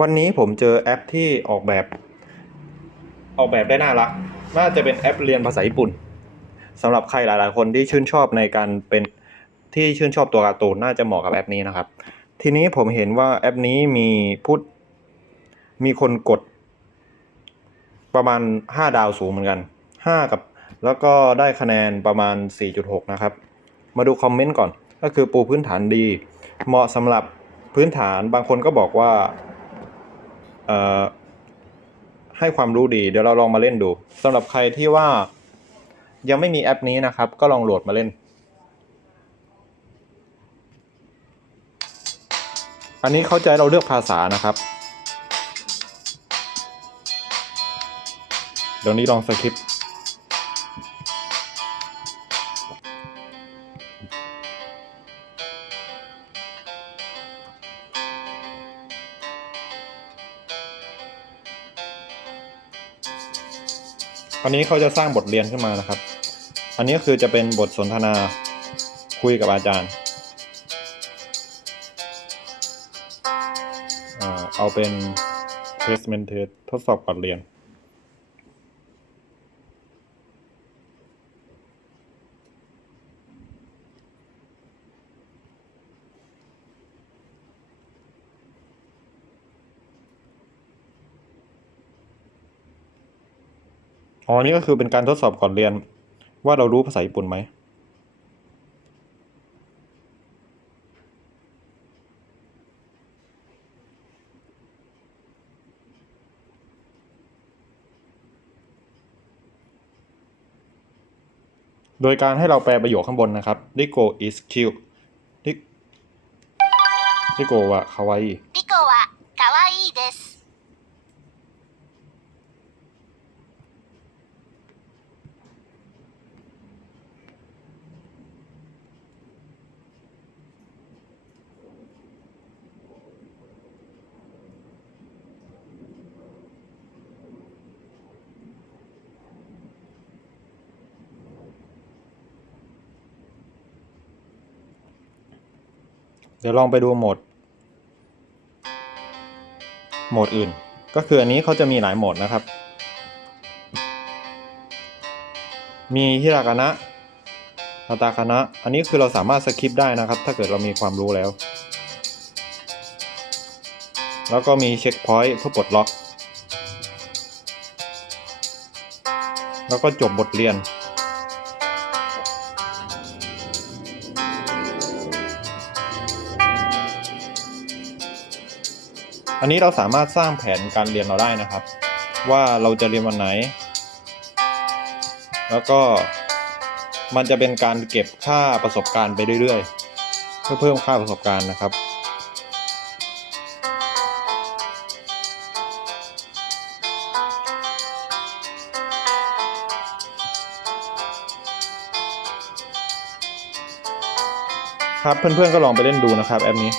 วันนี้ผมเจอแอปที่ออกแบบ ออกแบบได้น่ารัก น่าจะเป็นแอปเรียนภาษาญี่ปุ่นสำหรับใครหลาย ๆ คนที่ชื่นชอบในการเป็นที่ชื่นชอบตัวการ์ตูนน่าจะเหมาะกับแอปนี้นะครับ ทีนี้ผมเห็นว่าแอปนี้มีพูดมีคนกด ประมาณ 5 ดาวสูงเหมือนกัน 5 กับ แล้วก็ได้คะแนนประมาณ 4.6 นะครับ มาดูคอมเมนต์ก่อน ก็คือปูพื้นฐานดี เหมาะสำหรับพื้นฐานบางคนก็บอกว่า ให้ความรู้ดี เดี๋ยวเราลองมาเล่นดูสำหรับใครที่ว่ายังไม่มีแอปนี้นะครับ ก็ลองโหลดมาเล่น อันนี้เข้าใจเราเลือกภาษานะครับ เดี๋ยวนี้ลองสคริปต์ อันนี้เขาจะสร้างบทเรียนขึ้นมานะครับ อันนี้คือจะเป็นบทสนทนาคุยกับอาจารย์อเอาเป็น placement test ทดสอบก่อนเรียน อ๋อ นี่ก็คือเป็นการทดสอบก่อนเรียน ว่าเรารู้ภาษาญี่ปุ่นไหม โดยการให้เราแปลประโยคข้างบนนะครับ Rico is cute Rico は可愛いリコは เดี๋ยวลองไปดูโหมด โหมดอื่น ก็คืออันนี้เขาจะมีหลายโหมดนะครับ มีฮิรากานะคาตาคานะ อันนี้คือเราสามารถสคิปได้นะครับ ถ้าเกิดเรามีความรู้แล้ว แล้วก็มีเช็คพอยต์เพื่อปลดล็อก แล้วก็จบบทเรียน อันนี้เราสามารถสร้างแผนการเรียนเราได้นะครับ ว่าเราจะเรียนวันไหน แล้วก็มันจะเป็นการเก็บค่าประสบการณ์ไปเรื่อยๆ เพื่อเพิ่มค่าประสบการณ์นะครับ ครับเพื่อนๆก็ลองไปเล่นดูนะครับแอปนี้